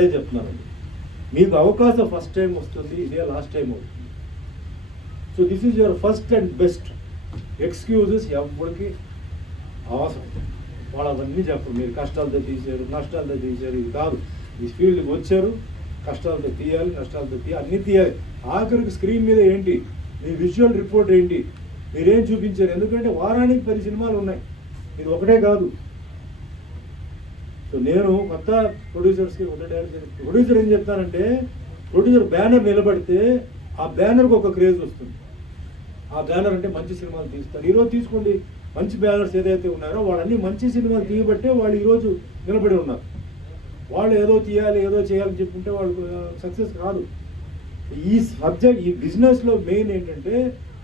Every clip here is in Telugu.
ఒకటే చెప్తున్నానండి, మీకు అవకాశం ఫస్ట్ టైం వస్తుంది, ఇదే లాస్ట్ టైం అవుతుంది. So this is your first and best. Excuses ఎవరికి అవసరం, వాళ్ళు అవన్నీ చెప్పరు. మీరు కష్టాలతో తీశారు, నష్టాలతో తీశారు, ఇది కాదు. ఈ ఫీల్డ్కి వచ్చారు, కష్టాలతో తీయాలి, నష్టాలతో తీయాలి, అన్నీ తీయాలి. ఆఖరికి స్క్రీన్ మీద ఏంటి, మీ విజువల్ రిపోర్ట్ ఏంటి, మీరేం చూపించారు. ఎందుకంటే వారానికి 10 సినిమాలు ఉన్నాయి, ఇది ఒకటే కాదు. సో నేను కొత్త ప్రొడ్యూసర్స్కి ప్రొడ్యూసర్ ఏం చెప్తానంటే, ప్రొడ్యూసర్ బ్యానర్ నిలబడితే ఆ బ్యానర్కి ఒక క్రేజ్ వస్తుంది. ఆ బ్యానర్ అంటే మంచి సినిమాలు తీస్తారు. ఈరోజు తీసుకోండి, మంచి బ్యానర్స్ ఏదైతే ఉన్నారో వాళ్ళన్నీ మంచి సినిమాలు తీయబట్టే వాళ్ళు ఈరోజు నిలబడి ఉన్నారు. వాళ్ళు ఏదో తీయాలి, ఏదో చేయాలని చెప్పుకుంటే వాళ్ళు సక్సెస్ కాదు. ఈ సబ్జెక్ట్, ఈ బిజినెస్లో మెయిన్ ఏంటంటే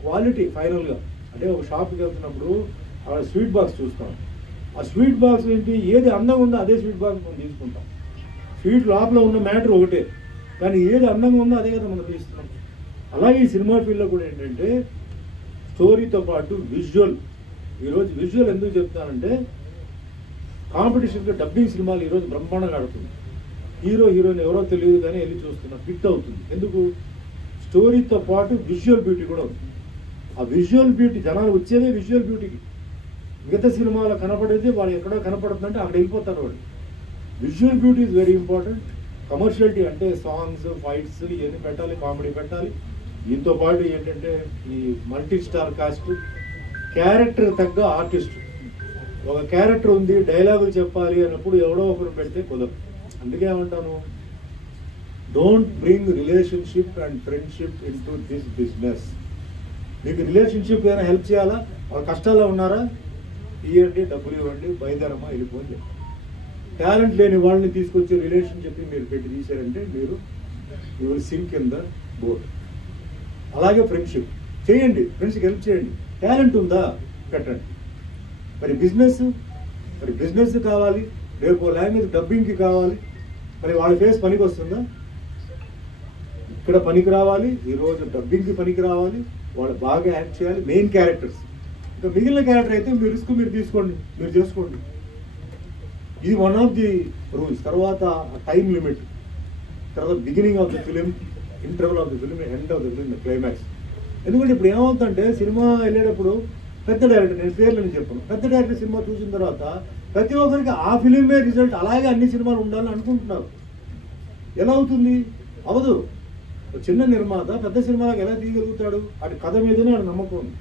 క్వాలిటీ. ఫైనల్గా అంటే ఒక షాప్కి వెళ్తున్నప్పుడు అక్కడ స్వీట్ బాక్స్ చూస్తాం. ఆ స్వీట్ బాక్స్ ఏంటి, ఏది అందంగా ఉందో అదే స్వీట్ బాక్స్ మనం తీసుకుంటాం. స్వీట్ లోపల ఉన్న మ్యాటర్ ఒకటే, కానీ ఏది అందంగా ఉందో అదే కదా మనం తీస్తున్నాం. అలాగే ఈ సినిమా ఫీల్డ్లో కూడా ఏంటంటే స్టోరీతో పాటు విజువల్. ఈరోజు విజువల్ ఎందుకు చెప్తానంటే, కాంపిటీషన్గా డబ్బింగ్ సినిమాలు ఈరోజు బ్రహ్మాండంగా ఆడుతుంది. హీరో హీరోయిన్ ఎవరో తెలియదు కానీ వెళ్ళి చూస్తున్నా హిట్ అవుతుంది. ఎందుకు, స్టోరీతో పాటు విజువల్ బ్యూటీ కూడా ఉంది. ఆ విజువల్ బ్యూటీ జనాలు వచ్చేదే విజువల్ బ్యూటీకి. మిగతా సినిమాలో కనపడేది వాళ్ళు ఎక్కడో కనపడుతుందంటే అక్కడ వెళ్ళిపోతారు వాళ్ళు. Visual beauty is very important. Commerciality అంటే సాంగ్స్, ఫైట్స్ ఇవన్నీ పెట్టాలి, కామెడీ పెట్టాలి. దీంతో పాటు ఏంటంటే ఈ మల్టీ స్టార్ కాస్ట్, క్యారెక్టర్ తగ్గ ఆర్టిస్ట్. ఒక క్యారెక్టర్ ఉంది, డైలాగులు చెప్పాలి అన్నప్పుడు ఎవడో ఒకరు పెడితే కుదరదు. అందుకే ఏమంటాను, don't bring relationship and friendship into this business. మీకు రిలేషన్షిప్ ఏదైనా హెల్ప్ చేయాలా, వాళ్ళ కష్టాల్లో ఉన్నారా, ఇవ్వండి, డబ్బులు ఇవ్వండి, బయలుదేరమ్మా వెళ్ళిపోండి. టాలెంట్ లేని వాళ్ళని తీసుకొచ్చి రిలేషన్షిప్ మీరు పెట్టి తీశారంటే మీరు you will sink in the boat. అలాగే ఫ్రెండ్షిప్ చేయండి, ఫ్రెండ్స్కి హెల్ప్ చేయండి. టాలెంట్ ఉందా పెట్టండి. మరి బిజినెస్ కావాలి, రేపు లాంగ్వేజ్ డబ్బింగ్కి కావాలి, మరి వాళ్ళ ఫేస్ పనికి వస్తుందా, ఇక్కడ పనికి రావాలి, ఈరోజు డబ్బింగ్కి పనికి రావాలి, వాళ్ళు బాగా యాక్ట్ చేయాలి, మెయిన్ క్యారెక్టర్స్. ఇంకా మిగిలిన క్యారెక్టర్ అయితే మీరు రిస్క్ మీరు తీసుకోండి, మీరు చేసుకోండి. ఇది వన్ ఆఫ్ ది రూల్స్. తర్వాత టైం లిమిట్, తర్వాత beginning of the film, interval of the film, end of the film, climax. ఎందుకంటే ఇప్పుడు ఏమవుతుందంటే సినిమా వెళ్ళేటప్పుడు పెద్ద డైరెక్టర్, నేను పేర్లని చెప్పాను, పెద్ద డైరెక్టర్ సినిమా చూసిన తర్వాత ప్రతి ఒక్కరికి ఆ ఫిలిమే రిజల్ట్, అలాగే అన్ని సినిమాలు ఉండాలని అనుకుంటున్నారు. ఎలా అవుతుంది, అవదు. చిన్న నిర్మాత పెద్ద సినిమాలకు ఎలా తీయగలుగుతాడు, అటు కథ మీదనే వాడు నమ్మకం ఉంది.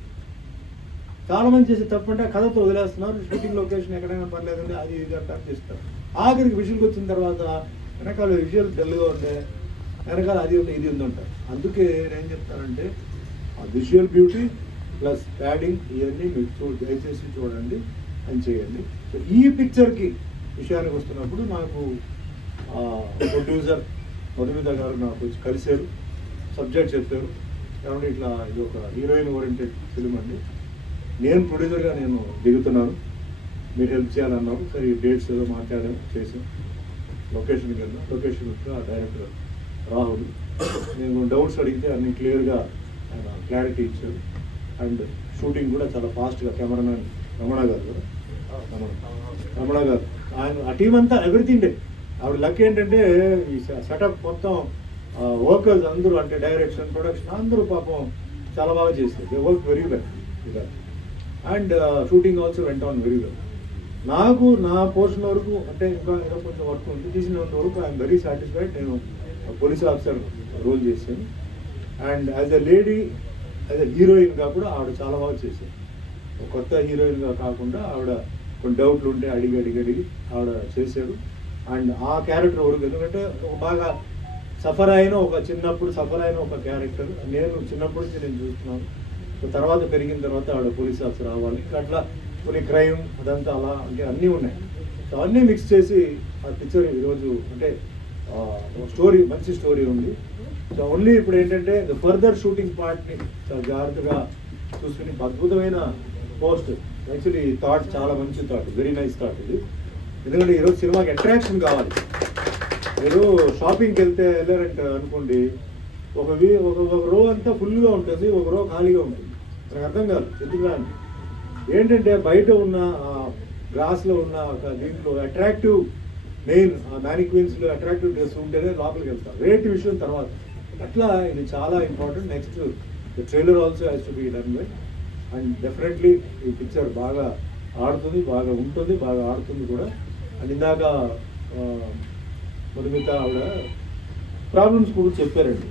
చాలా మంది చేసే తప్పంటే కథతో వదిలేస్తున్నారు, షూటింగ్ లొకేషన్ ఎక్కడైనా పర్లేదండి అది ఇది అంటారు చేస్తారు. ఆఖరికి విజువల్కి వచ్చిన తర్వాత వెనకాల విజువల్ డల్గా ఉంటే వెనకాల అది ఉంది ఇది ఉందంటారు. అందుకే నేనేం చెప్తానంటే ఆ విజువల్ బ్యూటీ ప్లస్ ప్యాడింగ్ ఇవన్నీ మీరు దయచేసి చూడండి అని చేయండి. సో ఈ పిక్చర్కి విషయానికి వస్తున్నప్పుడు నాకు ప్రొడ్యూసర్ మధుమిత గారు నాకు వచ్చి కలిశారు, సబ్జెక్ట్ చెప్పారు. కాబట్టి ఇట్లా ఇది ఒక హీరోయిన్ ఓరియంటెడ్ ఫిలిం అండి, నేను ప్రొడ్యూసర్గా నేను దిగుతున్నాను, మీరు హెల్ప్ చేయాలన్నారు. సరే ఈ డేట్స్ ఏదో మాట్లాడాము, చేసాం. లొకేషన్కి వెళ్ళాం. లొకేషన్ ఆ డైరెక్టర్ రాహుల్, నేను డౌట్స్ అడిగితే అన్ని క్లియర్గా ఆయన క్లారిటీ ఇచ్చారు. అండ్ షూటింగ్ కూడా చాలా ఫాస్ట్గా కెమెరామెన్ రమణ గారు ఆయన ఆ టీం అంతా ఎవ్రీథింగ్ డే. ఆవిడ లక్ ఏంటంటే ఈ సెటప్ మొత్తం వర్కర్స్ అందరూ, అంటే డైరెక్షన్, ప్రొడక్షన్ అందరూ పాపం చాలా బాగా చేస్తారు. They work very well. And shooting also వెంట ఆన్ వెరీ వెల్. నాకు నా పోర్షన్ వరకు అంటే ఇంకా ఏదో కొంచెం వర్క్ ఉంది, తీసినంత వరకు ఐఎమ్ వెరీ సాటిస్ఫైడ్. నేను పోలీస్ ఆఫీసర్ రోల్ చేశాను. And as a lady, as a హీరోయిన్గా కూడా ఆవిడ చాలా బాగా చేశారు. కొత్త హీరోయిన్గా కాకుండా ఆవిడ కొన్ని డౌట్లు ఉంటే అడిగి ఆవిడ చేశారు. అండ్ ఆ క్యారెక్టర్ వరకు, ఎందుకంటే ఒక బాగా చిన్నప్పుడు సఫర్ అయిన ఒక క్యారెక్టర్ నేను చిన్నప్పటి నుంచి నేను చూస్తున్నాను. సో తర్వాత పెరిగిన తర్వాత ఆవిడ పోలీస్ ఆఫీసర్ అవ్వాలి, అట్లా కొన్ని క్రైమ్ అదంతా అలా అంటే అన్నీ ఉన్నాయి. సో అన్నీ మిక్స్ చేసి ఆ పిక్చర్ ఈరోజు అంటే స్టోరీ, మంచి స్టోరీ ఉంది. సో ఓన్లీ ఇప్పుడు ఏంటంటే ఫర్దర్ షూటింగ్ పార్ట్ని చాలా జాగ్రత్తగా చూసుకుని అద్భుతమైన పోస్ట్. యాక్చువల్లీ థాట్ చాలా మంచి థాట్, వెరీ నైస్ థాట్ ఇది. ఎందుకంటే ఈరోజు సినిమాకి అట్రాక్షన్ కావాలి. మీరు షాపింగ్కి వెళ్ళారంటే అనుకోండి, ఒక రో అంతా ఫుల్గా ఉంటుంది, ఒక రో ఖాళీగా ఉంటుంది. నాకు అర్థం కాదు ఎందుకు అని. ఏంటంటే బయట ఉన్న గ్లాస్లో ఉన్న ఒక దీంట్లో అట్రాక్టివ్ మెయిన్ మ్యానిక్వీన్స్లో అట్రాక్టివ్ డ్రెస్ ఉంటేనే లోపలికి వెళ్తారు. రేట్ విషయం తర్వాత. అట్లా ఇది చాలా important. Next the trailer also has to be done well. And definitely ఈ పిక్చర్ బాగా ఆడుతుంది, బాగా ఉంటుంది, బాగా ఆడుతుంది కూడా. అండ్ ఇందాక మధుమిత ఆవిడ ప్రాబ్లమ్స్ కూడా చెప్పారండి.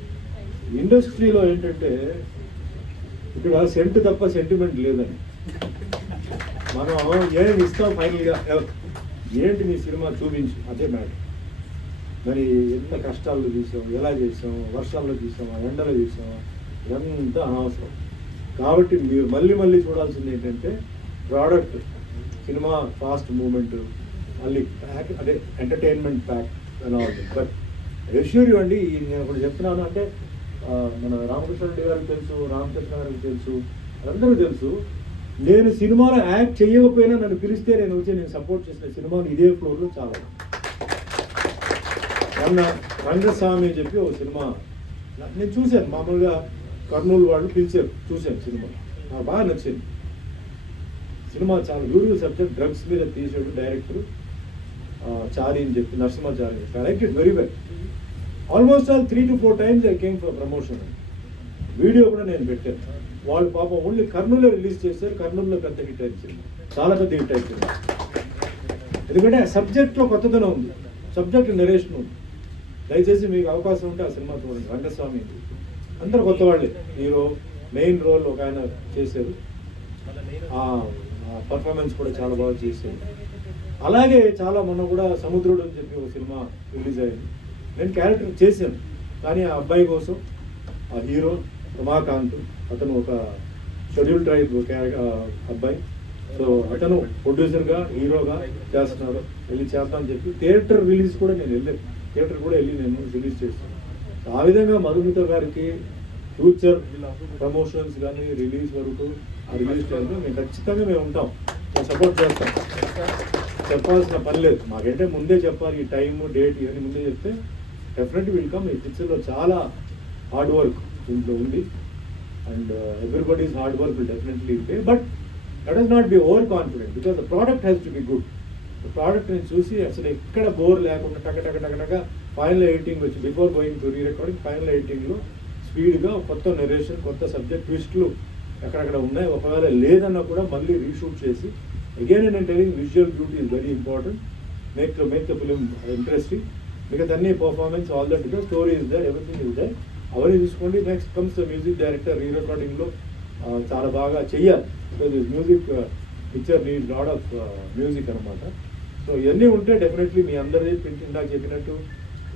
ఇండస్ట్రీలో ఏంటంటే ఇక్కడ సెంట్ తప్ప సెంటిమెంట్ లేదని. మనం ఏం ఇస్తాం ఫైనల్గా, ఏంటి నీ సినిమా చూపించు, అదే మ్యాటర్. మరి ఎంత కష్టాల్లో తీసాం, ఎలా చేసాం, వర్షాల్లో తీసామా, ఎండలో తీసామా, ఇదంతా అనవసరం. కాబట్టి మీరు మళ్ళీ మళ్ళీ చూడాల్సింది ఏంటంటే ప్రోడక్ట్, సినిమా ఫాస్ట్ మూమెంట్, మళ్ళీ ప్యాక్ అదే ఎంటర్టైన్మెంట్ ప్యాక్ అని అవుతుంది. బట్ ఎష్యూర్ అండి, నేను ఒకటి చెప్తున్నాను అంటే మన రామకృష్ణ రెడ్డి గారికి తెలుసు, రామకృష్ణ గారికి తెలుసు, అందరూ తెలుసు. నేను సినిమాలో యాక్ట్ చేయకపోయినా నన్ను పిలిస్తే నేను వచ్చి నేను సపోర్ట్ చేసిన సినిమాను ఇదే ఫ్లోర్లో చాలా. మొన్న రంగస్వామి చెప్పి ఒక సినిమా నేను చూశాను, మామూలుగా కర్నూలు వాళ్ళు పిలిచారు, చూశాను సినిమా, నాకు బాగా నచ్చింది సినిమా. చాలా బ్యూటిఫుల్ సబ్జెక్ట్, డ్రగ్స్ మీద తీసాడు డైరెక్టర్ చారి అని చెప్పి, Narasimhachari. I like it very well. Almost all 3 to 4 times I came for promotion. Video కూడా నేను పెట్టాను. వాళ్ళు పాపం ఓన్లీ కర్నూలులో రిలీజ్ చేశారు. కర్నూలులో పెద్ద హిట్ అయింది, చాలా పెద్ద హిట్ అయింది. ఎందుకంటే సబ్జెక్ట్లో కొత్తదనం ఉంది, సబ్జెక్ట్ నెరేషన్ ఉంది. దయచేసి మీకు అవకాశం ఉంటే ఆ సినిమా చూడండి. రంగస్వామి అందరూ కొత్త వాళ్ళే, హీరో మెయిన్ రోల్ ఒక ఆయన చేశారు. ఆ పర్ఫార్మెన్స్ కూడా చాలా బాగా చేశారు. అలాగే చాలా మొన్న కూడా సముద్రుడు అని చెప్పి ఒక సినిమా రిలీజ్ అయ్యింది. నేను క్యారెక్టర్ చేశాను, కానీ ఆ అబ్బాయి కోసం ఆ హీరో రమాకాంత్, అతను ఒక షెడ్యూల్ ట్రైబ్ అబ్బాయి. సో అతను ప్రొడ్యూసర్గా హీరోగా చేస్తున్నారు. వెళ్ళి చేస్తానని చెప్పి థియేటర్ రిలీజ్ కూడా నేను వెళ్ళాను, థియేటర్ కూడా వెళ్ళి నేను రిలీజ్ చేస్తాను. ఆ విధంగా మధుమిత గారికి ఫ్యూచర్ ప్రమోషన్స్ కానీ రిలీజ్ వరకు ఆ రిలీజ్ టైంలో మేము ఖచ్చితంగా మేము ఉంటాం, మేము సపోర్ట్ చేస్తాం. చెప్పాల్సిన పని లేదు మాకంటే, ముందే చెప్పాలి. ఈ టైమ్ డేట్ ఇవన్నీ ముందే చెప్తే డెఫినెట్లీ విల్ కమ్. ఈ పిక్చర్లో చాలా హార్డ్ వర్క్ దీంట్లో ఉంది. And everybody's hard work will definitely pay. But let us not be over confident, because the product has to be good. ప్రోడక్ట్ని చూసి అసలు ఎక్కడ బోర్ లేకుండా టక ఫైనల్ ఎడిటింగ్ వచ్చి, before going to re recording, final ఎడిటింగ్లో స్పీడ్గా కొత్త నెరేషన్, కొత్త సబ్జెక్ట్, ట్విస్ట్లు ఎక్కడెక్కడ ఉన్నాయి. ఒకవేళ లేదన్నా కూడా మళ్ళీ రీషూట్ చేసి, అగైన్ నేను telling visual beauty is very important. Make the film interesting. Because అన్ని performance, all that, because story is there, everything is there. అవన్నీ చూసుకోండి. Next comes music director. Re రికార్డింగ్లో చాలా బాగా చెయ్యాలి. Because music picture need lot of music అనమాట. సో ఇవన్నీ ఉంటే డెఫినెట్లీ మీ అందరిది ప్రింట్, ఇందాక చెప్పినట్టు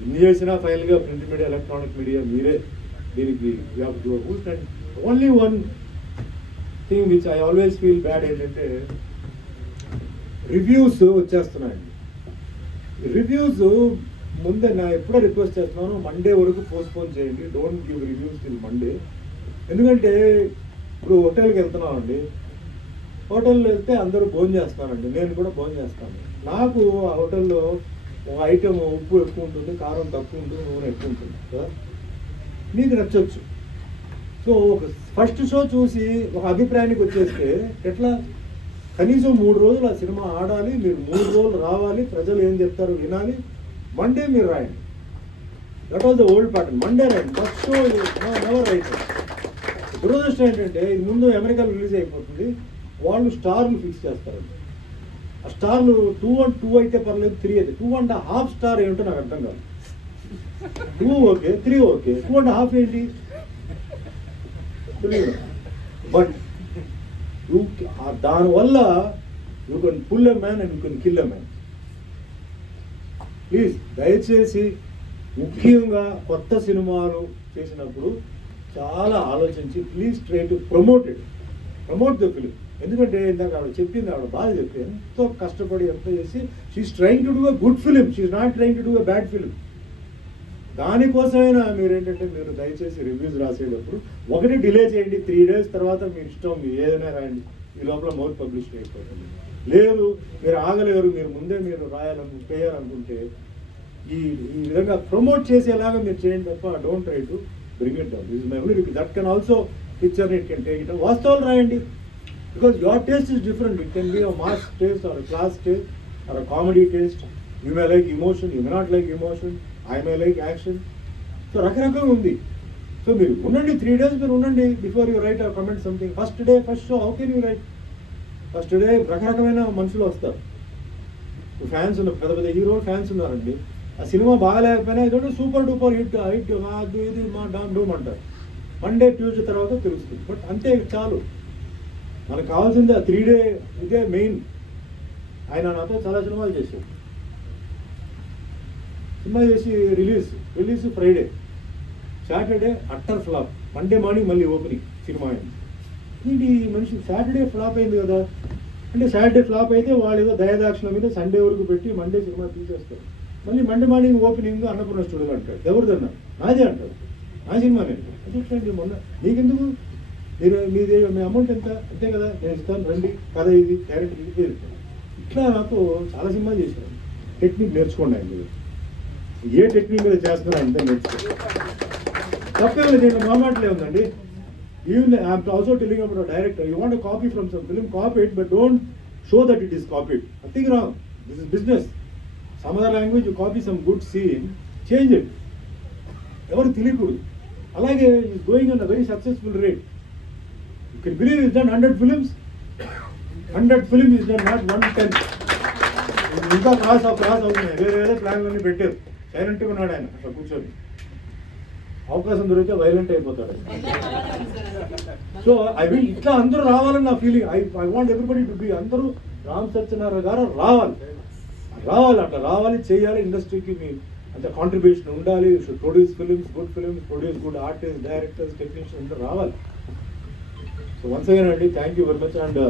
ఇన్ని చేసినా ఫైనల్గా ప్రింట్ మీడియా, ఎలక్ట్రానిక్ మీడియా మీరే దీనికి you have to do good. And only one thing which I always feel bad ఏంటంటే రివ్యూస్ వచ్చేస్తున్నాయండి. రివ్యూస్ ముందే నా ఎప్పుడో రిక్వెస్ట్ చేస్తున్నాను, మండే వరకు పోస్ట్పోన్ చేయండి. Don't give reviews till Monday. ఎందుకంటే ఇప్పుడు హోటల్కి వెళ్తున్నామండి, హోటల్లో వెళ్తే అందరూ భోజనం చేస్తానండి, నేను కూడా భోజనం చేస్తాను. నాకు ఆ హోటల్లో ఒక ఐటమ్ ఉప్పు ఎక్కువ ఉంటుంది, కారం తక్కువ ఉంటుంది, నూనె ఎక్కువ ఉంటుంది కదా, మీకు నచ్చవచ్చు. సో ఒక ఫస్ట్ షో చూసి ఒక అభిప్రాయానికి వచ్చేస్తే ఎట్లా? కనీసం 3 రోజులు ఆ సినిమా ఆడాలి, మీరు 3 రోజులు రావాలి, ప్రజలు ఏం చెప్తారో వినాలి. మండే మీరు రాయండి. That was the old pattern. Monday రాయండి, ఫస్ట్ షో నెవర్ రైట్. దురదృష్టం ఏంటంటే ఇది ముందు అమెరికాలో రిలీజ్ అయిపోతుంది, వాళ్ళు స్టార్లు ఫిక్స్ చేస్తారండి. ఆ స్టార్లు 2 అయితే పర్లేదు, 3 అయితే 2.5 స్టార్ ఏమిటో నాకు అర్థం కాదు. 2 ఓకే, 3 ఓకే, 2.5 ఏంటి తెలియదు. బట్ దానివల్ల you can pull a man and you can kill a man. Please దయచేసి ముఖ్యంగా కొత్త సినిమాలు చేసినప్పుడు చాలా ఆలోచించి please try to promote the film. ఎందుకంటే ఇందాక ఆవిడ చెప్పింది, ఆవిడ బాగా చెప్పి ఎంతో కష్టపడి ఎంతో చేసి she's trying to do a good film, she's not trying to do a bad film. దానికోసమైనా మీరు ఏంటంటే మీరు దయచేసి రివ్యూస్ రాసేటప్పుడు ఒకటి డిలే చేయండి, 3 days తర్వాత మీ ఇష్టం, మీరు ఏదైనా రాయండి, ఈ లోపల మౌత్ పబ్లిష్ అయిపోతుంది. లేదు మీరు ఆగలేరు, మీరు ముందే మీరు చేయాలనుకుంటే ఈ విధంగా ప్రమోట్ చేసేలాగా మీరు చేయండి తప్ప don't try to bring it down. This is my only request. That can also picture it can take it. వాస్తవాలు రాయండి, because your taste is different. It can be a mass taste or class taste or comedy taste you may like emotion, you may not like emotion, I may like action. So రకరకంగా ఉంది. సో మీరు ఉండండి 3 days మీరు ఉండండి before you write comment something. First day first show how can you write? First day రకరకమైన మనుషులు వస్తారు, ఫ్యాన్స్ ఉన్నారు, పెద్ద పెద్ద హీరో ఫ్యాన్స్ ఉన్నారండి. ఆ సినిమా బాగాలేకపోయినా ఇదంటే సూపర్ డూపర్ హిట్ హిట్ అది ఇది మా డామ్ డూమ్ అంటారు. మండే ట్యూస్డే తర్వాత తెలుస్తుంది. బట్ అంతే చాలు, మనకు కావాల్సింది ఆ 3 day ఇదే మెయిన్. ఆయన నాతో చాలా సినిమాలు చేశాడు. సినిమా చేసి release Friday, Saturday utter flop, Monday morning మళ్ళీ ఓపెనింగ్ సినిమా అయింది. ఏంటి మనిషి సాటర్డే ఫ్లాప్ అయింది కదా అంటే, సాటర్డే ఫ్లాప్ అయితే వాళ్ళు ఏదో దయాదాక్షిణ మీద సండే వరకు పెట్టి మండే సినిమా తీసేస్తారు. మళ్ళీ Monday morning opening Annapurna studio అంటారు. ఎవరిదన్నా? నాదే అంటారు. నా సినిమానే. అదేంటండి మొన్న నీకెందుకు, మీది మీ అమౌంట్ ఎంత, అంతే కదా నేను ఇస్తాను రండి, కథ ఇది క్యారెక్టర్ ఇది. ఇట్లా నాకు చాలా సినిమాలు చేశాను. టెక్నిక్ నేర్చుకోండి ఆయన మీద, ఏ టెక్నిక్ మీద చేస్తున్నా అంతే నేర్చుకోండి. తప్పేమో దీంట్లో మామాటలే ఉందండి. Even I'm also telling about a director, you want to copy from some film, copy it, but don't show that it is copied. Nothing wrong. This is business. Some other language, you copy some good scene, change it. Evaru teliyakoodu. Alage is going on a very successful rate. You can believe he's done 100 films. 100 films is done, not 1/10. ఇంకా క్రాస్ అవుతున్నాయి. వేరే ప్లాన్లన్నీ పెట్టారు. సైలెంట్గా ఉన్నాడు ఆయన అట్లా కూర్చొని. అవకాశం దొరికితే వైలెంట్ అయిపోతాడు. సో ఐ విల్ ఇట్లా అందరూ రావాలని నా feeling. I want everybody to be, అందరూ రామ్ సత్యనారాయణ గారు రావాలి, అట్లా రావాలి, చేయాలి. ఇండస్ట్రీకి మీ అంత కాంట్రిబ్యూషన్ ఉండాలి. Should produce films, good films, produce good artist, directors, technicians అందరూ రావాలి. సో వన్స్ అగైన్ అండి, thank you very much. And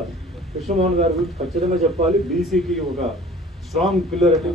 Krishnamohan గారు గురించి ఖచ్చితంగా చెప్పాలి. బీసీకి ఒక స్ట్రాంగ్ పిల్లర్ అంటే